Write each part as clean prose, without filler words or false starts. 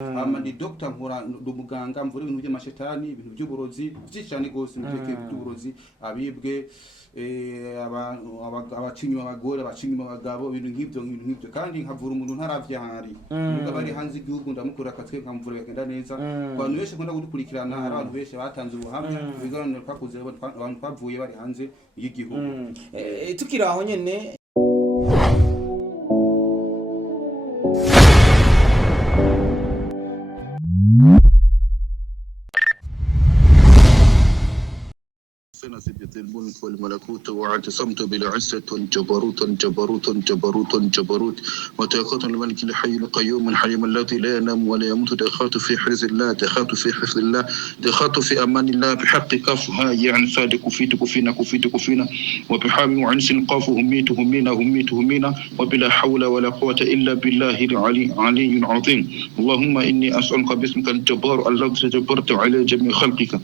Ndi doctor nkora ndumuganga mvura ibintu by'amashetani ibintu by'uburozi byicane gose n'ibyo by'uburozi abibwe abacinyi abagore abacinyi abagabo ibintu nk'ibyo kandi nkavura umuntu ntaravyahari nuko bari hanze igihugu ndamukura akatwe nkamvura yakenda neza abantu benshi nkunda gukurikirana hari abantu benshi batanze ubuhamya biganiro twakuze abantu bavuye bari hanze y'igihugu tukiraho nyene سيدة الملك والملكوت واعتصمت بالعزة جبروت وتيقظت الملك الحي القيوم الحليم الذي لا ينام ولا يموت دخلت في حرز الله دخلت في حفظ الله دخلت في أمان الله بحق كفها يعني صادق كفينا وبحام عنس قاف همينا وبلا حول ولا قوة إلا بالله العلي العظيم اللهم إني أسألك باسمك الجبار الذي جبرت على جميع خلقك.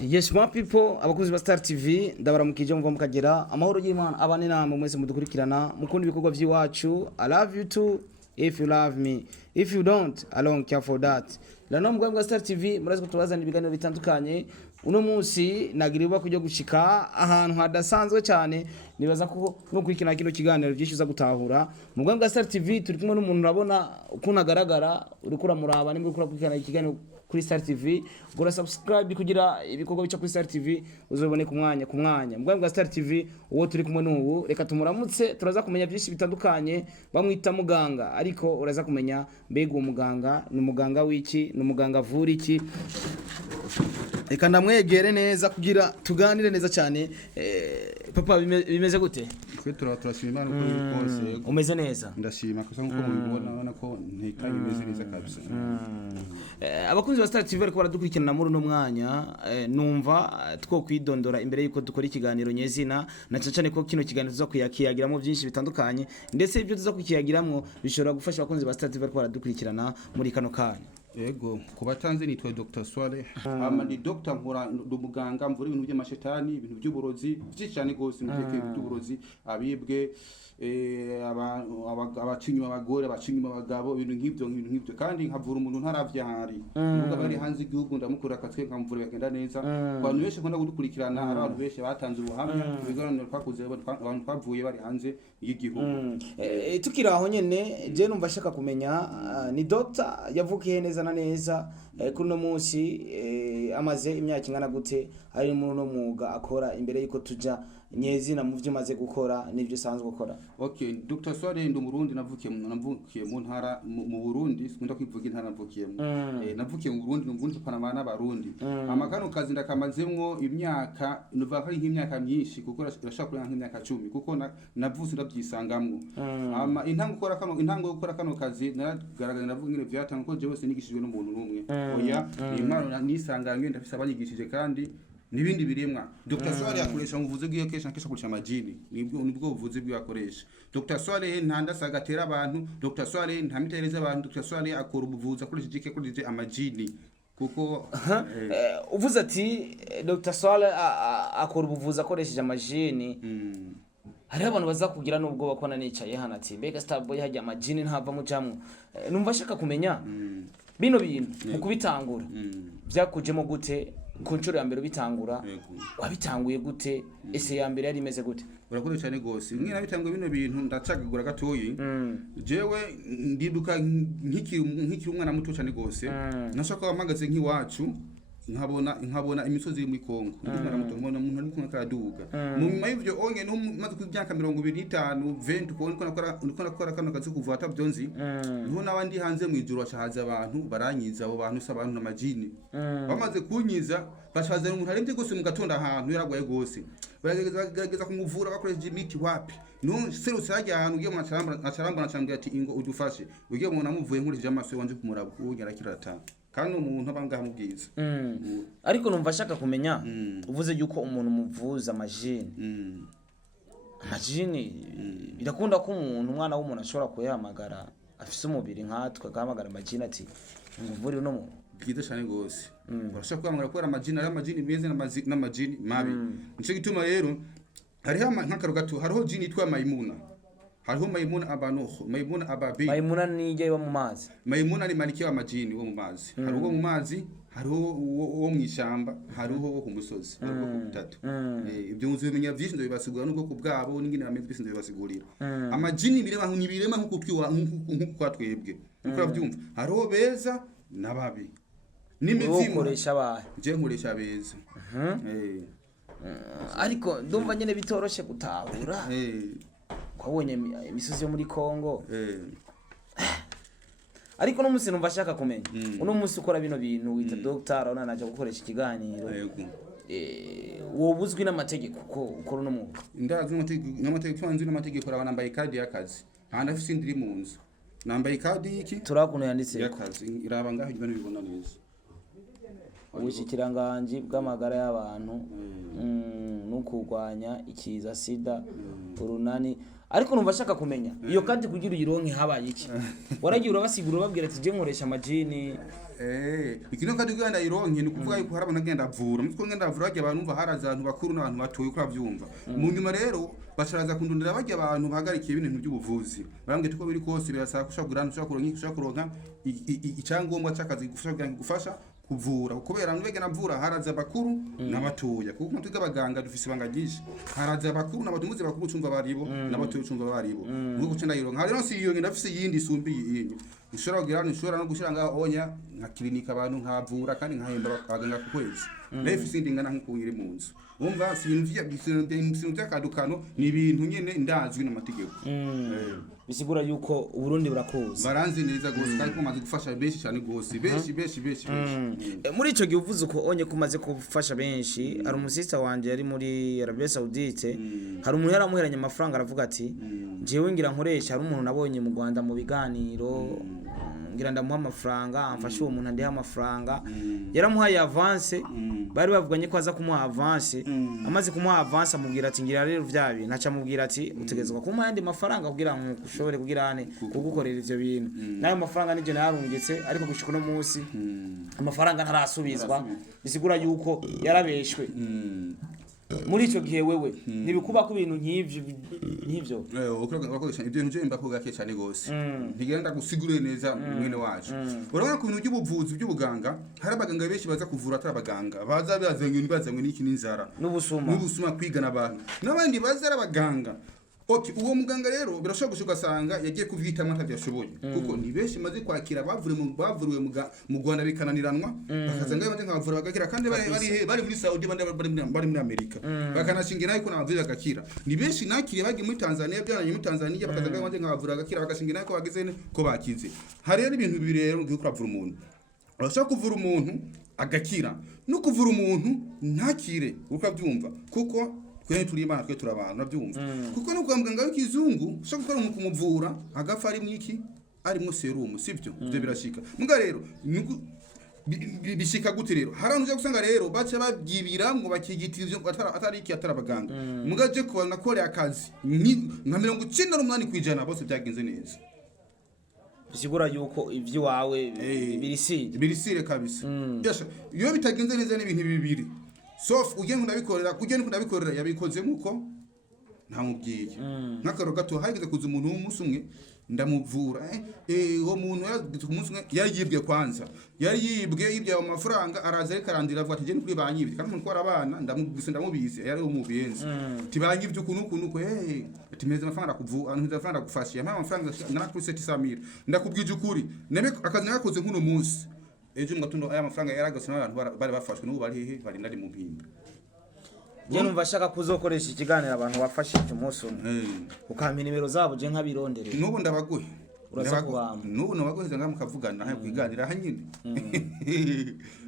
Yes, my people, abakunzi ba Star TV ndabaramukije mva mukagera amahoro y'Imana abane namwe mwese mudukurikirana mukunda ibikorwa by'iwacu. I love you too if you love me, if you don't I don't care for that. Lano mugambwa Star TV murazi ko tubazana ibiganiro bitandukanye. Uno munsi nagirirwa kujya gushika ahantu hadasanzwe cyane nibaza ko no kwikina kino kiganiro byishyuza gutahura mugambwa Star TV turi kumwe n'umuntu urabona ukuntu agaragara uri kuramuraba nimba uri kwikina ikiganiro kuri Star TV gora subscribe kugira ibikorwa bica kuri Star TV uzobone ku mwanya mugambwa Star TV uwo turi kumwe n'ubu reka tumuramutse turaza kumenya byinshi bitandukanye bamwita muganga ariko uraza kumenya mbega uwo muganga ni muganga w'iki ni muganga avura iki reka ndamwegere neza kugira tuganire neza cyane papa bimeze gute twe turashima Imana uko bikose umeze neza ndashima ko nkuko mubibona urabona ko nteka bimeze neza kabisa abakunzi ba Star TV bariko baradukurikirana muri no mwanya numva two kwidondora imbere yuko dukora ikiganiro nyezina na cyane ko kino kiganiro tuza kuyakiyagiramo byinshi bitandukanye ndetse ibyo tuza kukiyagiramo bishobora gufasha abakunzi ba Star TV bariko baradukurikirana muri kano kanya. Yego kubatanze nitwa Dr. Swaleh ndi doctor nkora ndumuganga mvura ibintu by'amashetani ibintu by'uburozi byicane gose n'ibyo by'uburozi abibwe abacinyi abagore abacinyi abagabo ibintu nk'ibyo kandi nkavura umuntu ntaravyahari nuko bari hanze igihugu ndamukura akatwe nkamvura yakenda neza abantu benshi nkunda gukurikirana hari abantu benshi batanze ubuhamya biganiro twakuze abantu bavuye bari hanze y'igihugu tukiraho nyene je numva shaka kumenya ni doctor yavukiye neza na neza kuno munsi amaze imyaka ingana gute ari muri no mwuga akora imbere yuko tuja nyezina mu byo maze gukora nibyo sanzwe gukora. Okay, Dr. Swaleh ndi Murundi navukiye mu ntara mu Burundi sikunda kwivuga intara navukiyemo navukiye mu Burundi n'ubundi Panama n'abarundi amakano kazi ndakamazemwo imyaka nuva ko ari nk'imyaka myinshi kuko irashaka kuri nk'imyaka 10 kuko navuze ndabyisangamwo intango gukora kano kazi naragaragaza navuga ngire byatanga ko je bose nigishijwe n'umuntu numwe oya impano nisanganywe ndafise abanyigishije kandi nibindi biremwa. Dr. Swaleh akoresha mu buvuzi bw'iyo kesha akoresha amajini nibwo buvuzi bw'iyo akoresha. Dr. Swaleh ntandasa gatera abantu, Dr. Swaleh ntamitereza abantu, Dr. Swaleh akora ubuvuzi akoresheje amajini kuko uvuze ati Dr. Swaleh akora ubuvuzi akoresheje amajini hari abantu baza kugira nubwo bakona nicaye hano ati mbega Starboy hajya amajini ntava mu jamwe numva shaka kumenya bino bintu mu kubitangura byakujemo gute ku nshuro ya mbere bitangura wabitanguye gute ese ya mbere yari imeze gute urakoze cyane gose mwina bitanguye bino bintu ndacagagura gatoyi jewe ndibuka nk'ikiri umwana muto cyane gose nashaka amagaze nk'iwacu nkabona imisozi iri muri Kongo ndimara muto mbona umuntu ari kumwe karaduga mu nyuma y'ivyo onye no maze ku myaka 25 20 uko nakora kano kazi kuvata byonzi niho nabandi hanze mu ijuru bacahaza abantu baranyiza abo bantu s'abantu n'amajini bamaze kunyiza bashazana umuntu arinde gose mu gatonda ahantu yaragwaye gose barageza kumuvura bakoresheje imiti wapi no serutse hajya ahantu ugiye mu acaramba nacambye ati ingo udufashe ugiye mu namuvuye nkurije amaso wanje kumuraba uyarakirata kandi umuntu abangaha mubwiza ariko numva shaka kumenya uvuze yuko umuntu muvuza amajini amajini birakunda ko umwana w'umuntu ashobora kuyahamagara afise umubiri nkatwe agahamagara amajini ati nguvuri no muntu bwiza cyane gose urashaka kwamagara ko amajini meze n'amajini mabi nico gituma rero hariho nk'akaro gato hariho jini yitwa Maimuna hariho Maimuna Abantu, Maimuna Ababi. Maimuna ni ije wa mu mazi. Maimuna ni malkia wa Amajini wo mu mazi. Hariho wo mu mazi, hariho wo mu ishamba, hariho wo ku musozi. Hariho ku butatu. Ibyo muzi bimenya byinshi ndabibasigura n'ubwoko bwabo n'ingine bameze byinshi ndabibasigurira. Amajini birema nkuko kwa twebwe. Uko byumva. Hariho beza nababi. N'imizimu ukoresha abahe? Je nkoresha beza. Ariko ndumva nyene bitoroshe gutahura. Kwabonye imisozi yo muri Kongo. Ariko no musi numva shaka kumenya. Uno musi ukora bino bintu wita doctor ona naje gukoresha ikiganiro. Wobuzwi n'amategeko ko ukora no mwuga. Ndazi n'amategeko kwanzi n'amategeko araba nambaye kadi y'akazi. Handa afise indiri mu nzu. Nambaye kadi iki? Turakuno yanditse y'akazi. Iraba ngaho ibyo bibona neza. Ubushikiranganje bw'amagara y'abantu no kurwanya ikiza sida urunani. Ariko numva shaka kumenya iyo kadi kugira uyironke habaye iki? Waragiye urabasigura babwira ati je nkoresha amajini. Ikino kadi ganda ironke ni kuvuga yuko harabona genda avura. Mutwe ngenda avura bajya abantu umva haraza abantu bakuru n'abantu batoye ko bavyumva. Mu nyuma rero basharaza kundundira bajya abantu bahagarikiye ibintu by'ubuvuzi. Barambye tuko biri kose birasaba kushagurana kuronka icyangombwa cy'akazi gufasha kuvura kubera nubege navura haraza bakuru n'abatoya kuko mutwe abaganga dufise bangagisha haraza bakuru n'abatumuzi bakuru cumva baribo n'abatoya cumva baribo nuko cenda yiro hari no si iyo ngenda afise yindi sumbi yinyi ushobora kugira no gushira ngaho onya nka klinika abantu nkavura kandi nkahemba abaganga ku kwezi nefise indingana nk'ukuyire mu nzu umva sinzi by'akadukano ni ibintu nyene ndazwi n'amategeko bisigura yuko Uburundi burakuza baranzi neza gose kandi kumaze gufasha benshi cyane gose benshi muri ico gihe uvuze ko onye kumaze gufasha benshi ari umusista wanje yari muri Arabie Saoudite hari umuntu yaramuheranye amafaranga aravuga ati jewe ngira nkoresha hari umuntu nabonye mu Rwanda mu biganiro ngira ndamuha amafaranga amfashe uwo muntu ndiha amafaranga yaramuhaye avance bari bavuganye ko aza kumuha avance amaze kumuha avance amubwira ati ngira rero vyabi ntaca amubwira ati utegezwa kumuha yandi mafaranga kugira ngo ushobore kugira ane kugukorera ivyo bintu nayo mafaranga nije narungitse ariko gushika no munsi amafaranga ntarasubizwa bisigura yuko yarabeshwe muri ico gihe wewe nibikuba ku bintu nk'ivyo ukoresha ibyo nje mba kugake cyane gose ntigenda gusigurire neza mwene wacu urabona ku bintu by'ubuvuzi by'ubuganga hari abaganga benshi baza kuvura atari abaganga baza bazanywe n'iki n'inzara n'ubusuma kwigana abantu n'abandi baza ari abaganga uwo muganga rero birashobora gusanga yagiye kuvyitamo atavyashoboye kuko ni benshi maze kwakira bavuriwe mu Rwanda bikananiranwa bakazanga banje nkabavura bagakira kandi bari muri Saudi bari muri Amerika bakanashingira yuko nabavura bagakira ni benshi nakiriye bagiye muri Tanzania byananye muri Tanzania bakazanga banje nkabavura bagakira bagashingira ko bageze ko bakize hari rero ibintu bibiri rero ngiye kuravura umuntu urashaka kuvura umuntu agakira no kuvura umuntu ntakire ukavyumva kuko kwenye turi Imana twe turabana nabyumva kuko no kwa muganga w'ikizungu ushaka gukora mu kumuvura agafa ari mwiki ari mu serumu sivyo byo birashika muga rero bishika gute rero haranuje gusanga rero bace babyibira ngo bakigitira ivyo atari iki atarabaganga muga je ko nakore akazi nka 98% bose byagenze neza bisigura yuko ivyo wawe birisire kabisa yasha iyo bitagenze neza n'ibintu bibiri sof ugenda ndabikorera yabikoze nkuko ntamubyiye nk'akaro gato hageze kuza umuntu w'umunsi umwe ndamuvura uwo muntu umunsi umwe yibwe kwanza yibye amafaranga araza ariko arandira avuga ati je kuri banyibye kandi umuntu abana ndamubize yari umubenzi tibanyibye ukuntu ko timeze amafaranga kuvura amafaranga gufasha amafaranga nakuri 700,000 ndakubwije ukuri neme akazi nakakoze nk'uno munsi ejo ngatundo aya mafaranga yaragose n'abantu bari bafashwe n'ubu bari hehe bari ndari mu mpinga je numva shaka kuzokoresha ikiganiro abantu bafashije umunsi umwe ukampa nimero zabo je nkabirondere n'ubu ndabaguhe urasakubamba n'ubu nabaguheza ngamukavugana nahe kw'iganira hanyine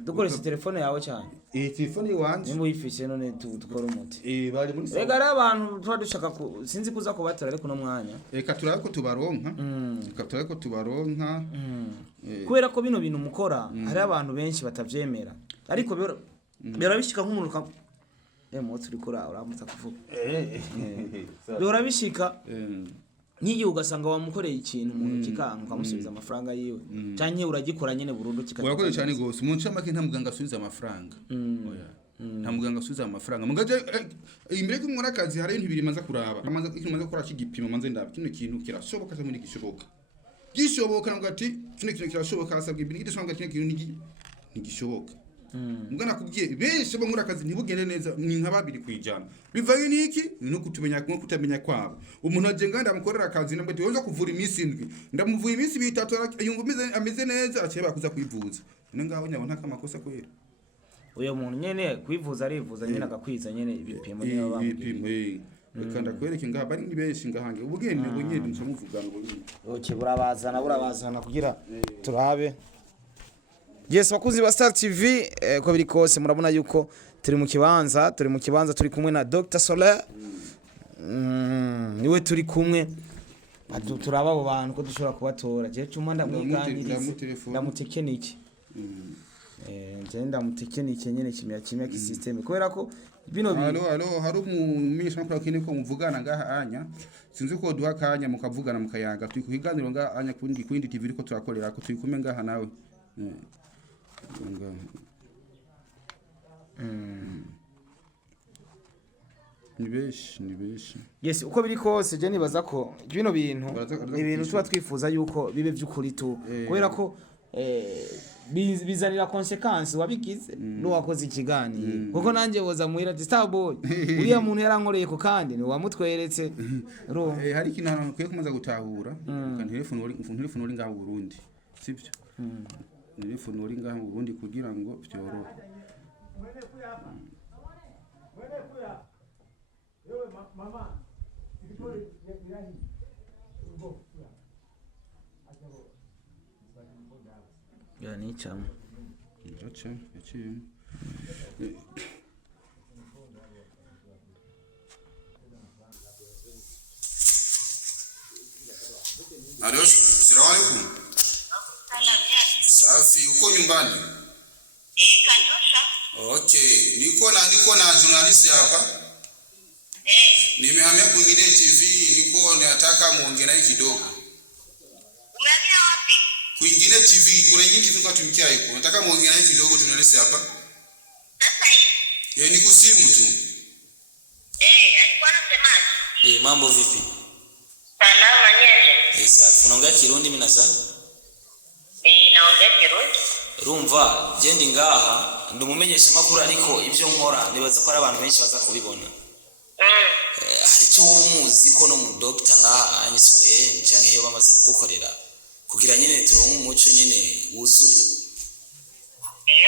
dukoresha telefone yawe cyane telefone wanje nimba uyifise none dukora umuti bari muri ega ari abantu tuba dushaka sinzi kuza kubatera ariko no mwanya reka turabe ko tubaronka kubera ko bino bintu mukora hari abantu benshi batavyemera ariko birabishika nk'umuntu motsi uri kora uramutsa kuvuga birabishika nk'igihe ugasanga wamukoreye ikintu mu kikanga ukamusubiza amafaranga yiwe canke uragikora nyene burundu kikata urakoze cyane gose mu ncamake nta muganga asubiza amafaranga nta muganga asubiza amafaranga mugaje imbere ko nkora akazi hari ibintu biri manza kuraba amanza ikintu manza gukora kigipimo manza ndaba kino kintu kirashoboka cyangwa ntigishoboka gishoboka nabwo ati kino kintu kirashoboka asabwe ibintu gidashobora kino kintu ntigishoboka mugana kubwiye benshi bo nkora akazi ntibugende neza ni nka babiri kwijana bivaye niki no kutumenya no kutamenya kwabo umuntu ajenga ndamukorera akazi nabwo tiwonza kuvura iminsi indwi ndamuvuye iminsi bitatu yumva ameze neza acyeba kuza kwivuza ngaho nyabona kamakosa kwera uyo muntu nyene kwivuza arivuza nyene agakwiza nyene ibipimo niyo bamubwiye kanda kwereke ngaha bari benshi ngahange ubugende ngo nyene nshamuvugana ngo oke burabazana kugira turabe. Yes, bakuzi ba Star TV ko biri kose murabona yuko turi mu kibanza turi kumwe na Dr. Swaleh niwe turi kumwe turaba abo bantu ko dushobora kubatora je cuma ndamwiganiriza ndamutekenike je ndamutekenike nyene kimya ki system kubera ko bino hari umumisha makuru kine ko muvugana ngaha anya sinzi ko duha kanya mukavugana mukayaga turi kuhiganiro ngaha anya kuindi TV ko turakorera ko turi kumwe ngaha nawe ni beshi yes uko biri kose je nibaza ko bino bintu ibintu tuba twifuza yuko bibe by'ukuri tu kubera ko bizanira consequence wabigize n'uwakoze ikigani kuko nanje boza muhira Starboy uriya muntu yarankoreye ko kandi ni wamutweretse hari ikintu hano kwiye kumaza gutahura kandi telefone uri ngaho Burundi sibyo telefone uri ngaho Burundi kugira ngo byorohe mama yani chama yaciye Alo, salamu alaykum. Safi, uko nyumbani? Kanyosha. Okay, niko na journalist hapa. Nimehamia kwingine TV, niko nataka muongee naye kidogo. Umehamia wapi? Kwingine TV, kuna nyingine TV kwa tumikia hapo. Nataka muongee naye kidogo journalist hapa. Sasa hivi. Ni kusimu tu. Alikuwa anasemaje? Mambo vipi? Salama nyeje. Safi. Unaongea Kirundi mimi na saa? Naongea Kirundi. Rumva, je ndi ngaha ndumumenyesha makuru ariko ivyo nkora nibaza ko ari abantu benshi baza kubibona. Hari cyo umuzi ko no mu doctor ngaha anyisore canke yo bamaze kugukorera kugira nyene turonke umuco nyene wuzuye.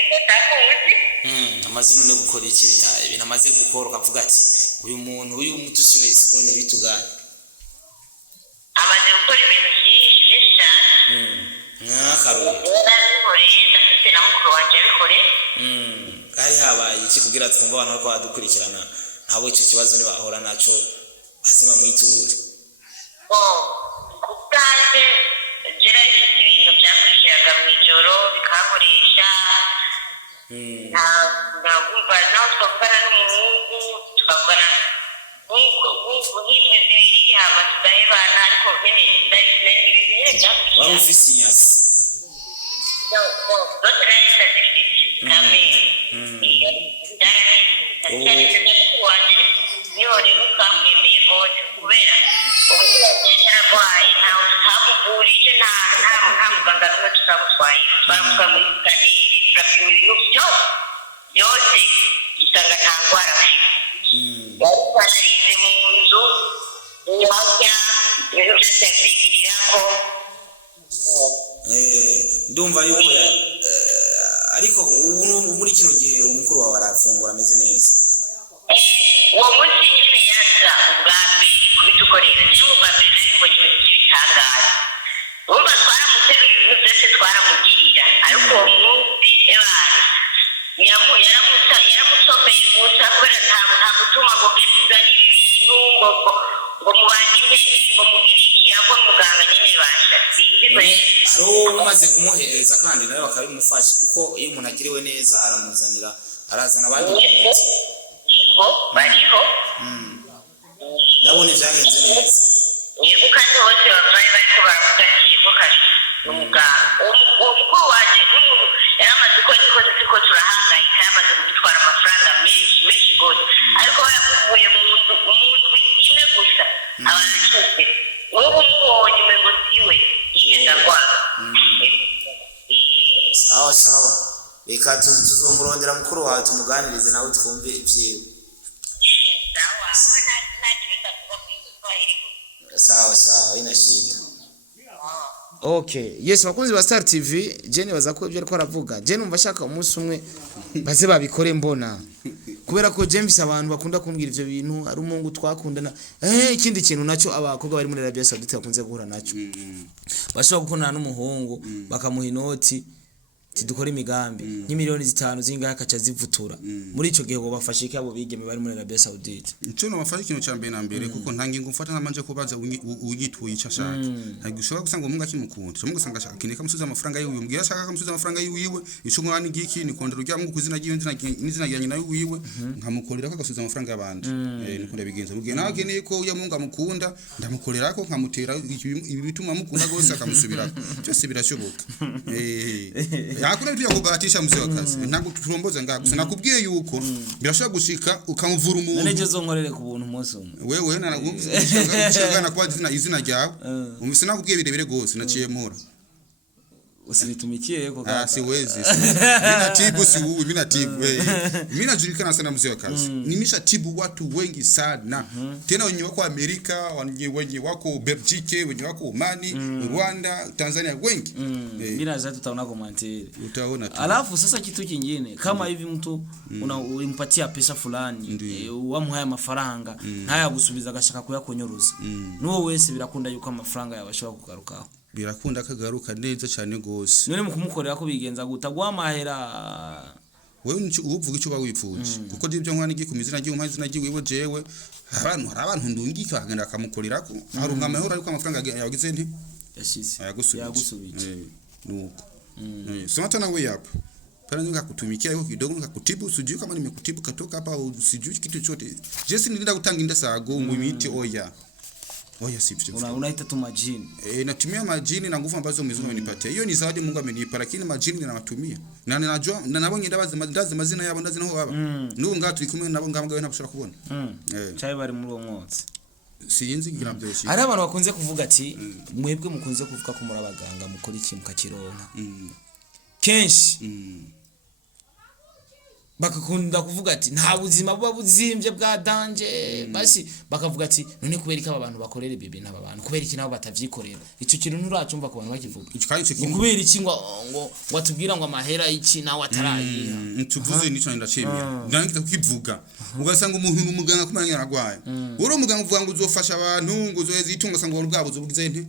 Ko tamuzi? Amazino ne gukora iki bitaye ibintu amaze gukora ukavuga ati uyu muntu uri umutusi wese ko ne bitugana. Amaze gukora ibintu byinshi cyane. Karoli. Ndafite na mukuru wanje abikore. Kari habaye iki kugira twumva abantu bako badukurikirana abo icyo kibazo ni bahora naco basema mwiturure. Kutanze jera ifite ibintu byamurishyaga mu ijoro bikakoresha. Ndagumva naho twavugana n'umuhungu tukavugana nk'indwi zibiri hama tugahebana ariko nyine wari ufise inyasi zote nari certificate kame niho rero twamwemeye gose kubera ubundi yararwaye ntawe tutamuvurije nta muganga n'umwe tutamutwaye twamuka muri skaneri turapima ibintu byose usanga nta ndwara afite yari twanarize mu nzu inyanya ibintu byose yabyigirirako ndumva yuko ariko muri kino gihe umukuru wawe arafungura ameze neza. Uwo munsi nyine yaza ubwa mbere kubitukorera niyo ubwa mbere nari mbonye ibintu by'ibitangaza urumva twaramuteruye ibintu byose twaramugirira ariko uwo munsi yaramusomeye gusa kubera nta gutuma ngo gezizane ibintu ngo mubange impene ngo mugire iki ahubwo muganga nyine bashatse hari uwo umaze kumuhereza kandi nawe bakabimufasha kuko iyo umuntu agiriwe neza aramuzanira arazana abandi bariho ndabona byagenze neza yego kandi bose bavaye bariko baravuga ati yego kabisa umuganga uwo mukuru waje n'umuntu yaramaze ukwezi kose turiko turahangayika yamaze kudutwara amafaranga sawa sawa reka tuzomurondera mukuru wawe tumuganirize nawe twumve ivyiwe sawa sawa ina shida. Okay, yes bakunzi ba Star TV, Jenny baza ko ibyo ariko aravuga. Jenny umva shaka umunsi umwe baze babikore mbona. Kubera ko James abantu bakunda kumbwira ivyo bintu ari umungu twakundana. Ikindi kintu naco abakobwa bari muri Arabia Saudite bakunze guhura naco. Bashobora gukundana n'umuhungu bakamuha inoti tidukora imigambi nk'imiliyoni 5 zingahe akaca zivutura. Muri ico gihe ngo bafashe iki abo bigeme bari muri Arabia Saudite. Ico no bafashe ikintu cyambere na mbere kuko ntangi ngumfata namanje kubaza ugituye icashaka. Ntagishobora gusanga umungu akimukunda. Cyo gusanga ashaka kineka musuza amafaranga yiwe umbwira ashaka kamusuza amafaranga yiwe ico ngwani ngiki ni kondera urya mungu kuzina giye n'izina ryanye nayo wiwe nkamukorera ko agasuza amafaranga y'abandi. Nikunda bigenza mubwiye nawe akeneye ko uya mungu amukunda ndamukorera ko nkamutera ibi bituma mukunda gose akamusubira. Cyose birashoboka. Yakuna byo kubatisha muzee wakazi ntabwo turomboza ngagusa nakubwiye yuko birashobora gushika ukamuvura umuntu none jezo nkorere ku buntu umunsi umwe wewe naragumva kwa izina ryawe umvise nakubwiye birebere gose naciye mura usinitumikie yeko kaka siwezi mina tibu si wewe mina tibu mimi najulikana sana mzee wa kazi nimesha tibu watu wengi sana tena wenye wako Amerika wenye wako Belgique wenye wako Omani Rwanda Tanzania wengi bila za tutaona komantiri utaona tu alafu sasa kitu kingine kama hivi mtu unampatia pesa fulani wamuhaya amafaranga ntaya gusubiza gashaka kuyakonyoruza nuwo wese birakunda yuko amafaranga yabashobora kugarukaho birakunda kagaruka neza cyane gose none mukumukorera ko bigenza gutagwa amahera wewe uvuga icyo bawipfuje kuko dibyo nkwana gikumizina giye umazina giwe jewe abantu ndungika agenda akamukorera ko hari umwamahoro ariko amafaranga yagize nti yashize yagusubije nuko soma nawe yapo pala nikakutumikia hiyo kidogo nikakutibu sijui kama nimekutibu katoka hapa sijui kitu chote jesi nilinda kutanga inda sago ngumiti oya sivyo unaita tu majini natumia majini na nguvu ambazo Mwenyezi Mungu amenipatia hiyo ni zawadi Mungu amenipa lakini majini ninawatumia na ninajua na nabonye ndabazi mazina yabo ndazi naho baba nubu ngaho tulikumwe nabo ngambwe ntabashobora kubona cyaye bari muri uwo mwotsi sinzi ngira byose hari abantu bakunze kuvuga ati mwebwe mukunze kuvuga ko muri abaganga mukora iki mukakironka kenshi bakakunda kuvuga ati nta buzima buba buzimbye bwa danje basi bakavuga ati none kubera iki aba bantu bakorera bibi n'aba bantu kubera iki nabo batavyikorera ico kintu nturacumva ku bantu bakivuga kubera iki ngo watubwira ngo amahera iki nawe atarayiha tuvuze nico ndacemera ndangita kukivuga ugasanga umuntu n'umuganga kumanya aragwaye uri umuganga uvuga ngo uzofasha abantu ngo uzoheza itunga sanga ubwabuzo bugize nte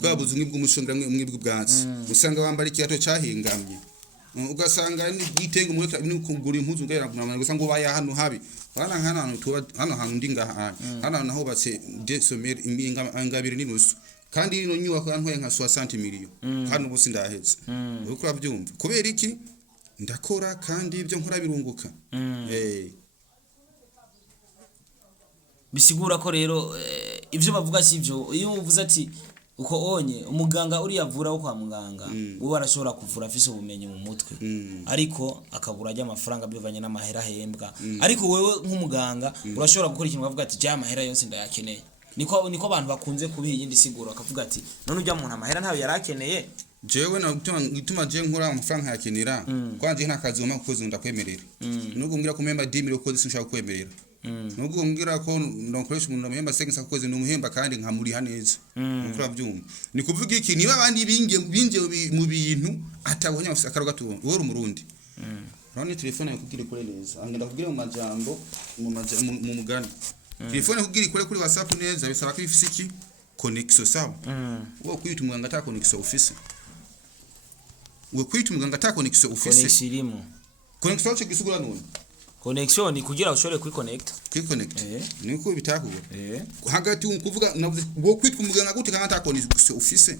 bwabuzo mwibw'umushonga mwibw'ubwatsi usanga bambara ikiyato cahingamye ugasanga ni gitenga muri n'ukugura impuzu ngera ugasanga ubaya hano habi bana hano hantu ndinga hano naho batse de sommer ingabiri n'inusu kandi ino nyubako yantwaye nka 60 million hano busi ndahetse uko urabyumva kubera iki ndakora kandi ibyo nkora birunguka bisigura ko rero ibyo bavuga sivyo iyo uvuze ati uko onye umuganga uri yavura wo kwa muganga wo barashobora kuvura afise ubumenyi mu mutwe ariko akabura ajya amafaranga bivanye n'amahera hembwa ariko wewe nk'umuganga urashobora gukora ikintu bavuga ati jya amahera yose ndayakeneye niko abantu bakunze kubiha yindi siguro akavuga ati none ujya umuntu amahera ntayo yarakeneye jewe na gutuma je nkora amafaranga yakenera kwanje nta kazi uma kukoze ndakwemerera nuko ngira kumemba 10 ukoze sinshaka kwemerera nuko ngira ko ndokoresha umuntu amemba 5 kukoze n'umuhemba kandi nkamuri neza nuko urabyumva ni kuvuga iki niba abandi binge mu bintu atabonye akaro gato wowe umurundi none telefone yakubwire kure neza angenda kubwire mu majambo mu mugani telefone yakubwire kuri WhatsApp neza bisaba ko ifise iki connection sawa wo kwita umuganga ata connection office we kwita umuganga ata connection office connection cyo gisugura none connection ni kugira ushore kwiconnect niko bitakubura hagati ukuvuga navuze wo kwita umuganga gute kandi ata connection office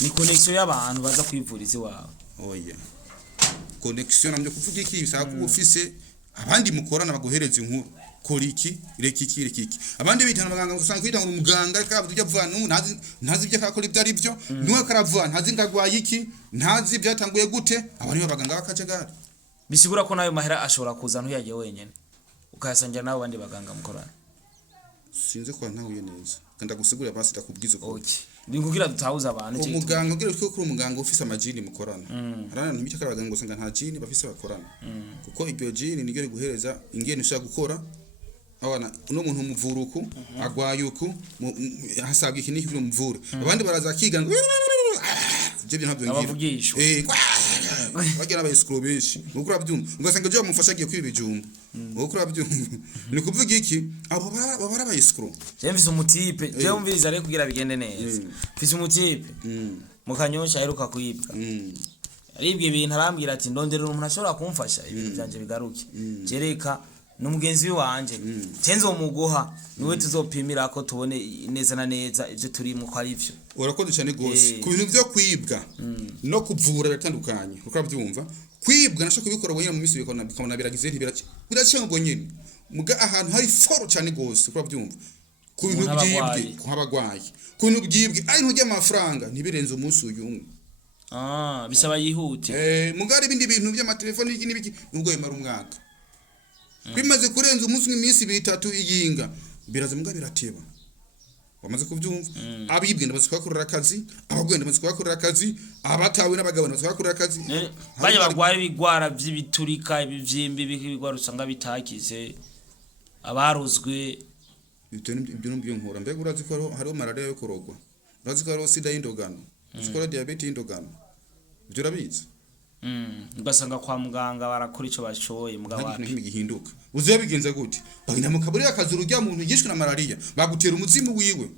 ni connection y'abantu baza kwivuriza wawe oya connection namye kuvuga iki bisaba ko office abandi mukorana baguhereza inkuru koriki rekiki abandi bitana abaganga usanga kwita ngo umuganga kabujya vana ntazi ibyo akakora ibyo ari byo nuwa karavana ntazi ngagwaye iki ntazi byatanguye gute abari abaganga bakacagara bisigura ko nayo mahera ashobora kuza ntuyaje wenyene ukayasangira nawe bandi baganga mukorana sinze kwa ntawe neza kanda gusigura basi ndakubwiza uko kugira dutahuza abantu umuganga ugira ko kuri umuganga ufise amajini mukorana arana ntibita karabaga ngo senga nta jini bafise bakorana kuko iryo jini niryo riguhereza ingene ushaka gukora abana uno muntu umuvuruku agwayuku hasabwa iki n'iki muvura abandi baraza kiga ngo je byo ntabyo ngira bagera abayiscro benshi ukura byumva ugasanga je bamufasha giye kwibijumba ukura byumva ni kuvuga iki abo babara abayiscro je mfise umutipe je umviriza rero kugira bigende neza mfise umutipe mu kanyosha aheruka kwibwa aribwe ibintu arambwira ati ndondera umuntu ashobora kumfasha ibintu byanje bigaruke jereka n'umugenzi wanje tenzo muguha niwe tuzopimira ko tubone neza na neza ivyo turimo ko ari byo urakoze cyane gose ku bintu byo kwibwa no kuvura biratandukanye uko byumva kwibwa nasho kubikora bonyine mu misi bikona biragize birace ngo nyine muga ahantu hari foro cyane gose uko byumva ku bintu byibwe ku habagwaye ku bintu byibwe ari ntujya amafaranga ntibirenze umunsi uyumwe bisaba yihute mugari ibindi bintu by'amatelefoni iki nibiki nubwo yemara umwaka bimaze kurenza umunsi n'imisi bitatu iyinga biraza muga birateba wamaze kubyumva abibwe ndabaze kwakorera akazi abagwenda baze kwakorera akazi abatawe n'abagabo baze kwakorera akazi baje bagwara ibigwara by'ibiturika ibivyimbi bikigwara usanga bitakize abaruzwe ibyo nubyo nkora mbega urazi ko hariho malaria yo kurogwa urazi ko hariho sida y'indogano ushobora diabete y'indogano ibyo urabizi ugasanga kwa muganga barakora ico bashoboye mugabo wapi gihinduka uziye bigenze gute bagenda mu kaburi akazi urujya muntu yishwe na malaria bagutera umuzimu wiwe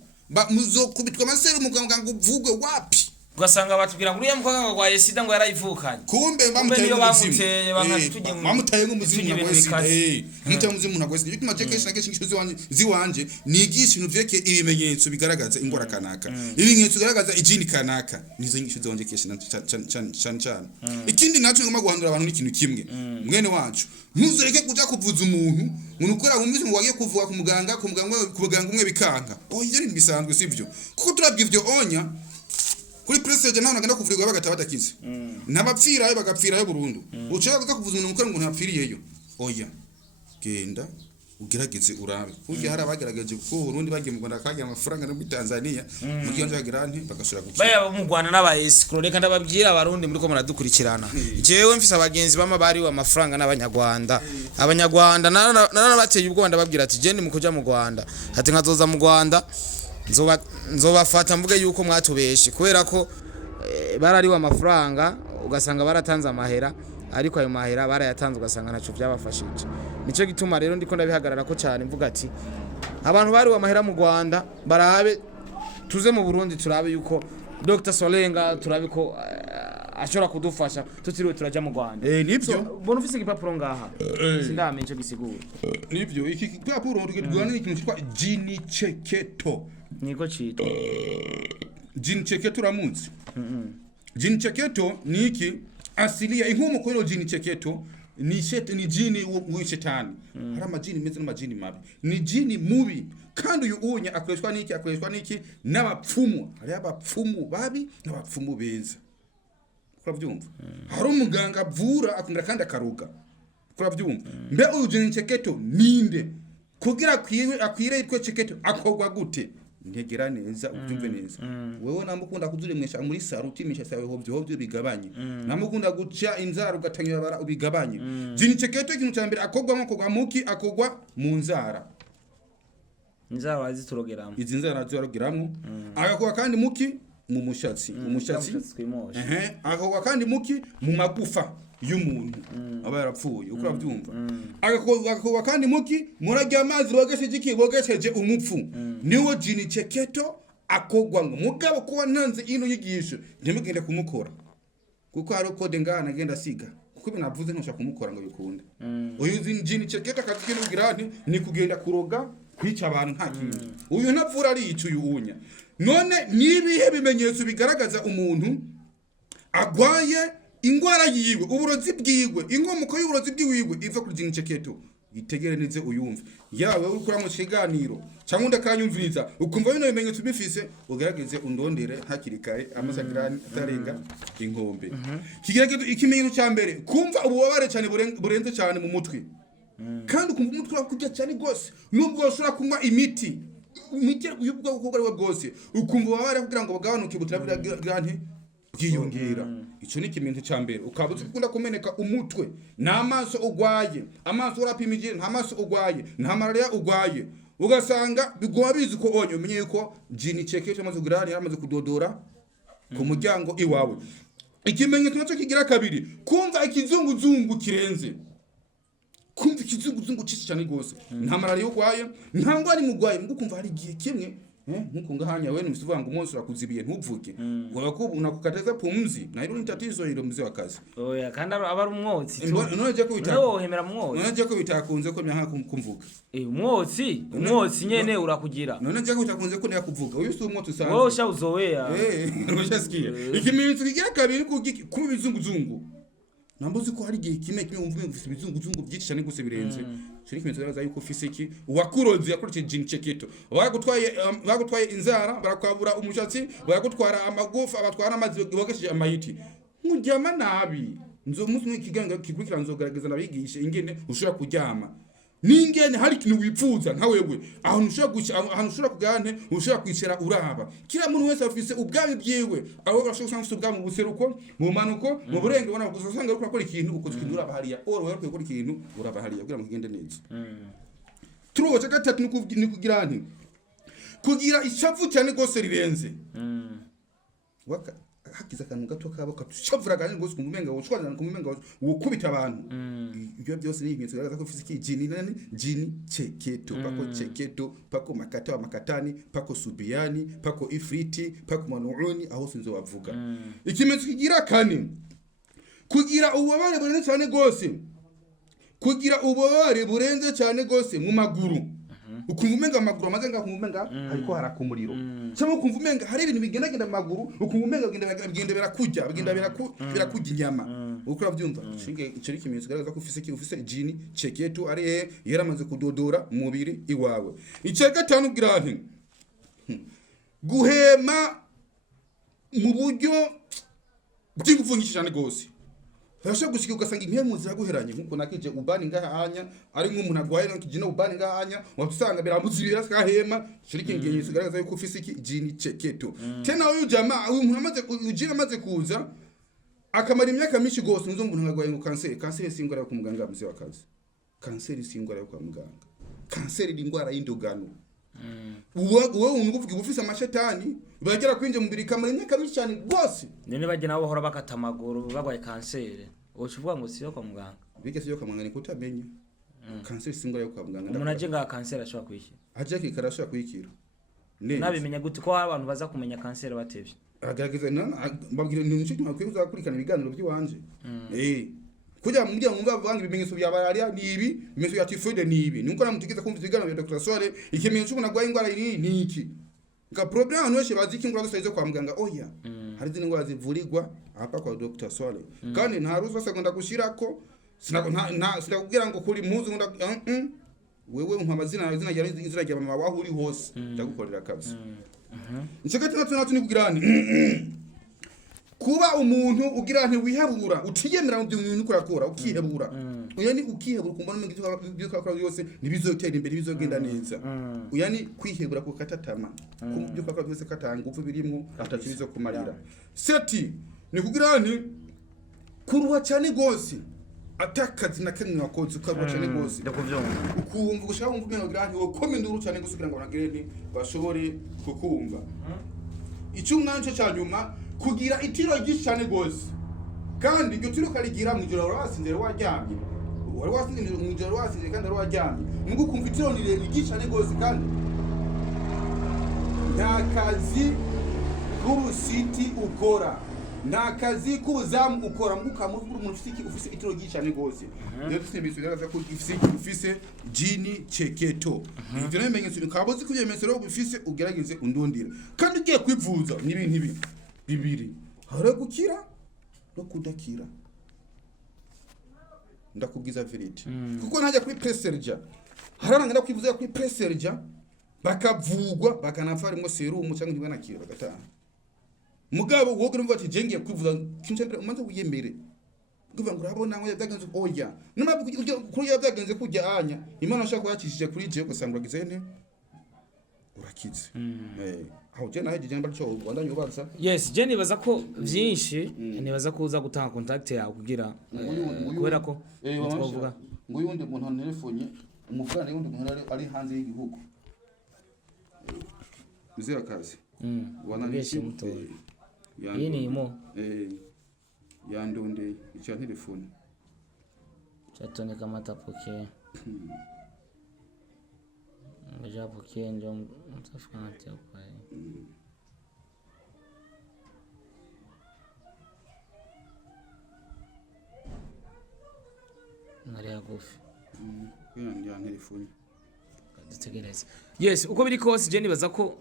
muzokubitwa amasero muganga ngo uvugwe wapi ugasanga batubwira ngo uriya mukobwa ngo sida ngo yarayivukanye kumbe bamuteye umuzimu nagwe sida muteye umuzimu nagwe sida bituma je kenshi na kenshi inshuti ziwanje nigisha ibintu vyeke ibimenyetso bigaragaza ingora kanaka ibimenyetso bigaragaza ijini kanaka nizo inshuti zonje kenshi cyane ikindi naco ngoma guhandura abantu n'ikintu kimwe mwene wacu ntuzureke kuja kuvuza umuntu ukora mu misi ngo wagiye kuvuga ku muganga umwe bikanka ivyo ni bisanzwe sivyo kuko turabwa ivyo onya kuri prestige nta nagenda kuvurirwa bagatabatakize nabapfirayo bagapfirayo burundu ushaka kuvuza umuntu ukora ngo ntapfiriyeyo oya genda ugerageze urabe kujya hari abagaragaje ko Burundi bagiye mu Rwanda kagira amafaranga no muri Tanzania mu gihe njagira nti bagashura gukira baya mu Rwanda n'abayescro reka ndababwira abarundi muri ko muradukurikirana jewe mfise abagenzi bamabari wa amafaranga n'abanyarwanda nanabateye ubwo ndababwira ati je ndi mu kuja mu Rwanda ati nkazoza mu Rwanda nzobafata mvuge yuko mwatubeshe kubera ko barariwa amafaranga ugasanga baratanze amahera ariko ayo mahera barayatanze ugasanga naco byabafashije nico gituma rero ndiko ndabihagarara ko cyane mvuga ati abantu bari wa mahera mu Rwanda barabe tuze mu Burundi turabe yuko Dr. Swaleh turabe ko ashobora kudufasha tutiriwe turaja mu Rwanda nibyo bona ufise igipapuro ngaha sindamenye cyo gisigura nibyo iki gipapuro rugirwana n'ikintu cyitwa jini cheketo niko cito jini cheketo uramunsi jini cheketo ni iki asilia inkomo ko jini cheketo ni jini w'ishetani hari amajini meze n'amajini mabi ni jini mubi kandi uyu unya akoreshwa niki n'abapfumu hari abapfumu babi n'abapfumu beza kurabyumva hari umuganga avura akongera kandi akaruga kurabyumva mbe uyu jini cheketo ninde kugira akwire itwe cheketo akogwa gute ntegera neza ubyumve neza wewe namukunda kuzuremwesha muri sarutimisha sawe hovyo bigabanye namukunda guca inzara ugatanyira bara ubigabanye jini cheketo ikintu cyambere akogwa mu nzara inzara waziturogeramo izi nzara zorogeramo agakogwa kandi muki mu mushatsi agakogwa kandi muki mu magufa y'umuntu aba yarapfuye uko urabyumva agakogwa kandi muki murajya amazi bogesheje umupfu niwo jini cheketo akogwa ngo mugabo kuba nanze ino yigisho ndimugende kumukora kuko hari kode ngana agenda siga kuko binavuze ntushaka kumukora ngo bikunde uyu jini cheketo akazikira ubwirani ni kugenda kuroga kwica abantu nta kintu uyu ntavura ari ico unya none nibihe bimenyetso bigaragaza umuntu agwaye ingwara yiwe uburozi bwiwe inkomoko y'uburozi bwiwe iva kuri jini cheketo itegerenize uyumve yawe ukora mu kiganiro cyangwa ndakanyumviriza ukumva bino bimenyetso bifise ugerageze undondere hakirikaye amasagrani atarenga inkombe kigerageze ikimenyetso cya mbere kumva ububabare cyane burenze cyane mu mutwe kandi ukumva umutwe wakujya cyane gose nubwo ushobora kunywa imiti imiti y'ubwoko ari bwose ukumva wabara kugira ngo bagabanuke butabira nti byiyongera. Ico ni kimenyetso ca mbere. Ukabuze kukunda kumeneka umutwe n'amaso ugwaye, amaso urapimije nta maso ugwaye, nta malaria ugwaye, ugasanga bigoba bizi ko onye umenye yuko jini chekecho amaze kugirani yaramaze kudodora ku muryango iwawe. Ikimenyetso naco kigira kabiri, kumva ikizunguzungu kirenze. Kumva ikizunguzungu cici cyane gose. Nta malaria ugwaye, nta ngwara mugwaye, mukumva hari gihe kimwe nkuko ngahanya wewe msivuga ngo umunsi urakuzibiye ntuvuke wabakubuna kukateza pumzi na hilo ni tatizo hilo mzee wa kazi. Oya kandi aba ari umwotsi tu none je ko bitaka nawe wohemera mwotsi none je ko bitakunze ko myaka kumvuga umwotsi nyene urakugira none je ko bitakunze ko ndakuvuga uyu si umwotsi usanzwe wowe ushawuzowea urashasikia ikimenyetso kigira kabiri kuba bizunguzungu nambuzi ko hari gihe kimwe umvume ufise bizunguzungu byinshi cyane guse birenze shiri kimenyetso yuko ufise iki wakuroze yakoreje jini cheketo bagutwaye inzara barakwabura umushatsi bagutwara amagufa abatwara amazi bogesheje amayiti nkuryama nabi nzo umunsi mw'ikiganga kikurikira nzogaragaza nabigisha ingene ushobora kuryama ningene hari kintu wipfuza nka wewe ahantu ushobora kugane ushobora kwicara uraba kila muntu wese afise ubwami byiwe aho bashobora gusanga ubwami buseruko mu manuko mu burenge ubona gusanga uko akora ikintu uko ikintu uraba hariya oro wewe gukora ikintu uraba hariya kugira ngo kigende neza. Turuwo cya gatatu ni kugira nti kugira ishavu cyane gose rirenze waka hakiza kantu gato kabo katushavura ganye gose kumumenga ushwana kumumenga ukubita abantu ibyo byose ni ibimenyetso bigaragaza ko ufise jini nani jini cheketo pako cheketo pako makata wa makatani pako subiani pako ifriti pako manuuni aho sinzo bavuga. Ikimenyetso kigira kane kugira ububabare burenze cyane gose cyane gose mu maguru ukumva umenga amaguru amaze ngakumva ariko harakumuriro cyangwa ukumva umenga hari ibintu bigendagenda mu maguru ukumva umenga bigenda birakujya inyama uko urabyumva shinge icyo kimenyetso kigaragaza ko ufise jini cheketo ari yaramaze kudodora umubiri iwawe. Icyo gatanu grave guhema mu buryo bw'ingufungisha cyane gose Fasha gushika ugasanga impemu ziraguheranye nkuko nakije ubani ngahanya ari nk'umuntu agwaye nakijina ubani ngahanya watusanga biramuzirira skahema shiriki ngenye sigaragaza yuko ufise iki jini cheketo. Tena uyu jamaa uyu muntu amaze kuza akamara imyaka myinshi gose nzo umuntu agwaye ngo kanseri singora yo kumuganga muse wakazi. Kanseri singora yo kwa muganga. Kanseri ni indwara y'indogano. Uwo unguvuga ufise amashetani bagera kwinje mu mbiri kamara imyaka myinshi cyane gose none baje nabo bahora bakata amaguru bagwaye kanseri ucuvuga ngo siyo kwa muganga bigeze yo kwa muganga nikutamenya kanseri singora yo kwa muganga umuntu aje nga kanseri ashobora kwikira aje kikarashobora kwikira nabimenya gute ko abantu baza kumenya kanseri batevye agaragaza babwira ni nicyo cyuma kwiza kurikana ibiganiro by'iwanje kuja mu muryango umva bavanga ibimenyetso bya malaria ni ibi ibimenyetso bya typhoid ni ibi nuko namutegeza kumva ibiganiro bya Dr. Swaleh ikimenyetso umuntu agwaye ingwara ni iki ka problem abantu wese bazi ingwara zose zo kwa muganga oya hari zindi ngwara zivurirwa hapa kwa Dr. Swaleh kandi nta ruzo sekonda gushirako sinakubwira ngo kuri muzi ngunda wewe umpa amazina izina rya mama waho uri hose ndagukorera akazi. Nshaka natwe ni kugirani kuba umuntu ugira nti wihebura utiyemera mu bintu kurakora ukihebura uyani ukihebura kumva no ngizwe kwa yose nibizotera imbere bizogenda neza uyani kwihebura ku katatama kubyo kwa byose katanga upfu birimwo atakibizo kumarira seti ni kugira nti kuruha cyane gose atakazi na kenwe wakoze ukaruha cyane gose ukumva gushaka umva umenga kugira nti wokome nduru cyane gose kugira ngo nagire nti bashobore kukumva. Icyo mwanje cyanyuma kugira itiro gishane gose kandi iryo tiro karigira mu joro wasinzira waryamye wari wasinzira mu joro wasinzira kandi wari waryamye nuko kumva itiro nire gishane gose kandi nta kazi k'ubusiti ukora nta kazi k'ubuzamu ukora muka muri umuntu ufise itiro gishane gose rero simbiso yaraza ko ufise jini cheketo ivyo nemenyetso kabozi kubyemesero rero ufise ugerageze undondira kandi ugiye kwivuza n'ibintu ibi bibiri hara gukira no kudakira ndakubwiza verite kuko ntajya kuri preserja haranga kwivuza kuri preserja bakavugwa bakanafara serumu cyangwa ntibanakira bagataha mugabo wowe urumva ati jengiye kwivuza kinshendera umanze kuyemere kuvuga ngo urabona ngo yabyagenze oya numa kuri yabyagenze kujya anya imana ashaka kuyakishije kuri je gusanga gizene urakize aho je nahejeje mba cyo Rwanda nyubaza yes je nibaza ko vyinshi nibaza ko uza gutanga contact yawe kugira kubera ko twavuga ngo yundi muntu on telefone umuvugana yundi muntu ari hanze y'igihugu muzira kazi wananishi iyi ni imo yandonde icya telefone chatoneka matapoke ngajapoke ndio mtafanya kwa Maria Gofi ya telefone dutegereze yes uko biri kose je nibaza ko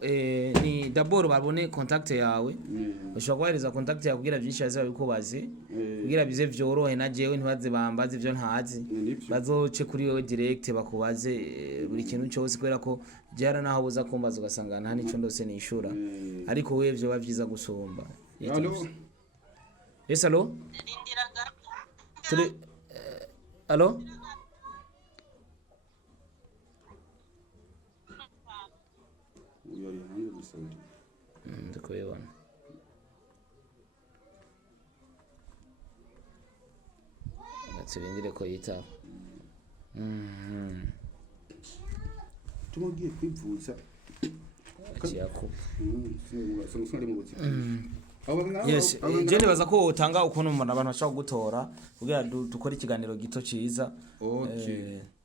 ni d'abord babone contact yawe bashobora kubahereza contact yawe kugira byinshi yaza bikubaze kugira bize vyorohe na jewe ntibaze bambaze ivyo ntazi bazoce kuri wewe direct bakubaze buri kintu cyose kubera ko jara naho buza kumbaza ugasanga nta nico ndose nishura ariko wewe byo bavyiza gusumba yes allo turi allo ndikubibona turindire ko yitaba tumugiye kwivuza akiyakuba sinari mu buzima yes je nibaza ko utanga ukuntu umuntu abantu bashaka gutora kugira dukora ikiganiro gito ciza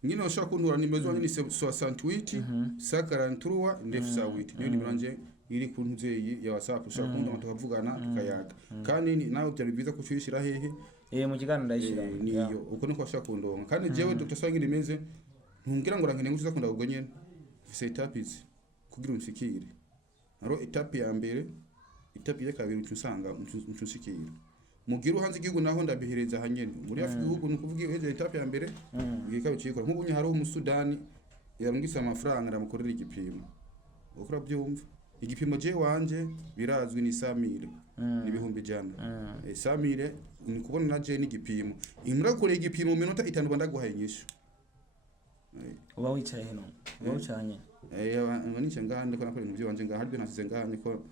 nyine ushaka kuntura nimezo ni 68 43 908 niyo nimiranje iri ku ntuzeyi ya WhatsApp ushaka kuntu tukavugana tukayaga kandi nawe byari biza kucishira hehe mu kiganiro ndayishira niyo uko niko ashaka kundonga kandi jewe Dr. Swaleh nimeze ntumbwira ngo rankene nguza kunda ubwo nyene fise etapizi kugira umshikire aro etapi ya mbere itapiye kabiri usanga umushikira mugira hanze igihugu naho ndabihereza hanyene muri Afrika igihugu nukuvuga iyo etapi ya mbere igika bicikora nk'ubunye hari umusudani yarungisa amafaranga ndamukorera igipimo ukora byumva igipimo je wanje birazwi ni Samire n'ibihumbi jana Samire ni kubona na je n'igipimo imura kure igipimo mu minota 5 bandaguhaye nyisho uba wicaye heno uba ucanye abanice ngahande ko nakora ibintu byanje ngahande nasize ngahande ko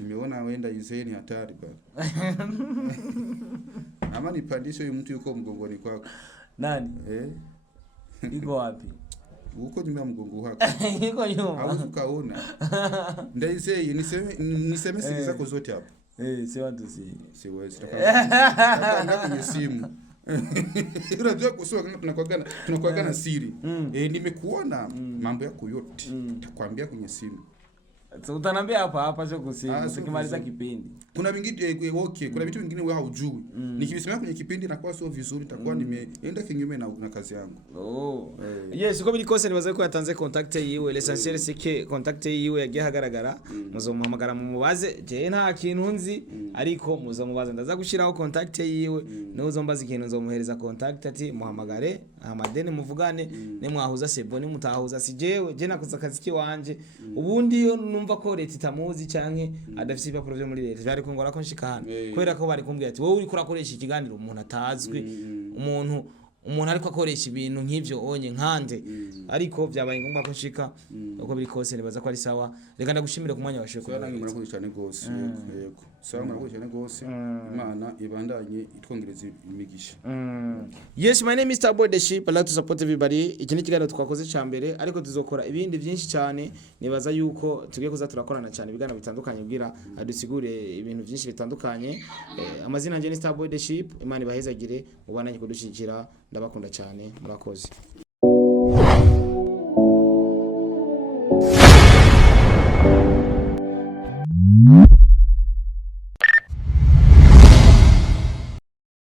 nimeona wenda yizeni hatari bana ama nipandisho uyu mtu yuko mgongoni kwako nani iko wapi uko nyuma mgongo wako iko nyuma au ukaona ndaizeye niseme siri zako zote hapo si watu siwezi taka kwenye simu unajua kusoma tunakuagana siri nimekuona mambo yako yote takwambia kwenye simu so utanambia hapa sio kusema tukimaliza kipindi kuna vingine okay kuna vitu vingine wewe haujui nikivisemea kwenye kipindi na kwa sio vizuri nitakuwa nimeenda kinyume na kazi yangu yes uko biri kose nibaza ko yatanze contact yiwe l'essentiel c'est que contact yiwe yagiye hagaragara muzomuhamagara mu mubaze je nta kintu nzi ariko muzomubaza ndaza gushiraho contact yiwe n'uzombaza ikintu nzomuhereza contact ati muhamagare amadene muvugane ne mwahuza sebo ni mutahuza si jewe je nakoze akazi kiwanje ubundi yo numva ko leta itamuzi canke adafite ibapuro byo muri leta bari kungora ko nshikana kwera ko bari kumbwira ati wowe uri kurakoresha ikiganiro umuntu atazwi umuntu ariko akoresha ibintu nk'ivyo onye nkande ariko byabaye ngombwa ko nshika uko biri kose nibaza ko ari sawa reka ndagushimire ku mwanya washe ko murakoze cyane gose yego sawa murakoze cyane gose imana ibandanye itwongereza imigisha yes my name is Starboy the Sheep I like to support everybody iki ni kiganiro twakoze cyambere ariko tuzokora ibindi byinshi cyane nibaza yuko tugiye kuza turakorana cyane ibigana bitandukanye bwira adusigure ibintu byinshi bitandukanye amazina nje ni Starboy the Sheep imana ibahezagire ubananye kudushikira ndabakunda cyane murakoze